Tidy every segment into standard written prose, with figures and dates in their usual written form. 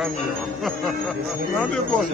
makannya. Nanti bos.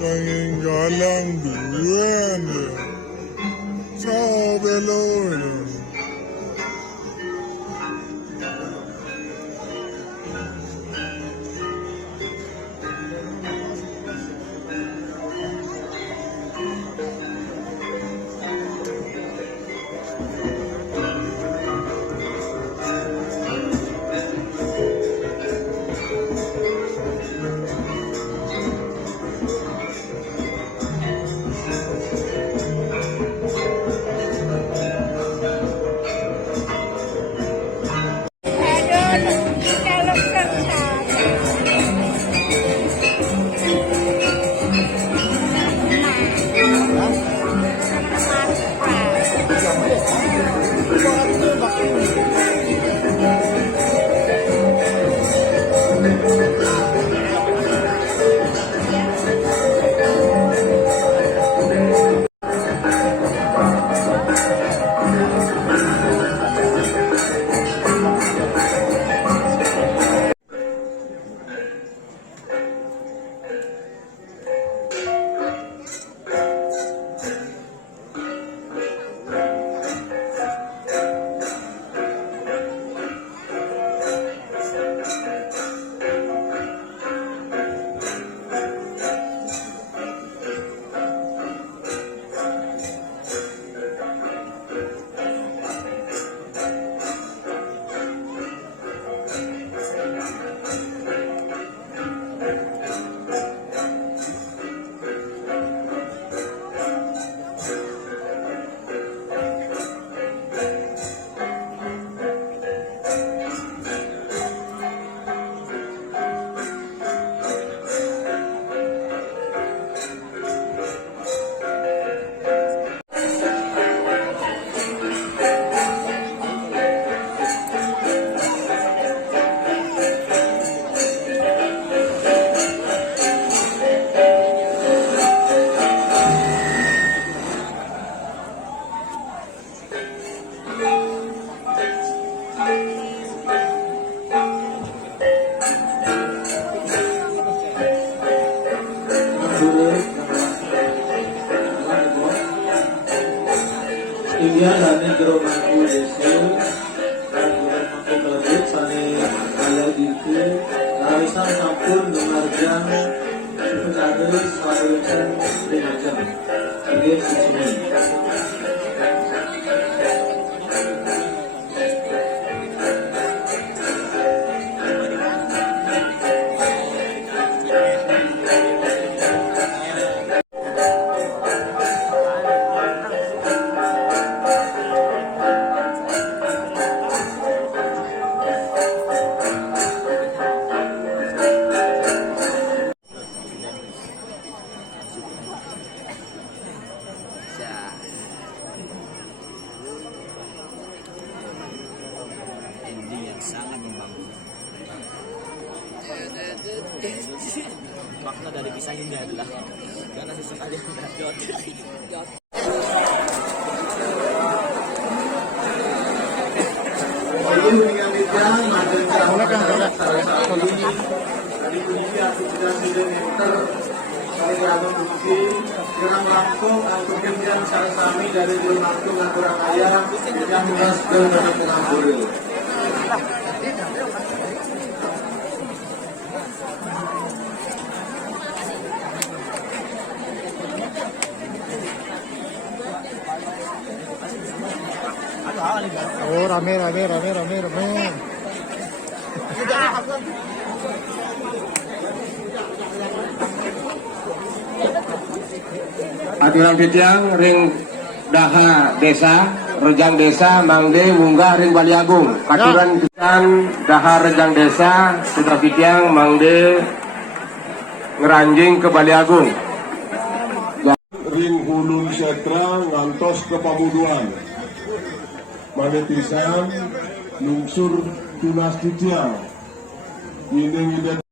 Nanging galang duluan ya. Ciao bello. India dan negro mampu desa dan mampu kelebut sani kaya itu larisan sampun mengarjang sepedaris wadukan remaja ini sini. Ending yang sangat membangun. Makna dari kisah ini adalah karena sesekali jod. Tadi kunci aku sudah 9 meter, saya lalu kunci Kurang langsung aku kemudian sami dari kurang langsung dan kurang ayam yang mas ke mengampuri. Oh, rame. Aturan Pitiang ring Daha Desa, Rejang Desa, Mangde, Munggah, ring Bali Agung. Aturan Pitiang Daha Rejang Desa, Sutra Pitiang, Mangde, Ngeranjing ke Bali Agung. Ring Hulun Setra ngantos ke Pamuduan. Manetisan lungsur tunas titiang. Ini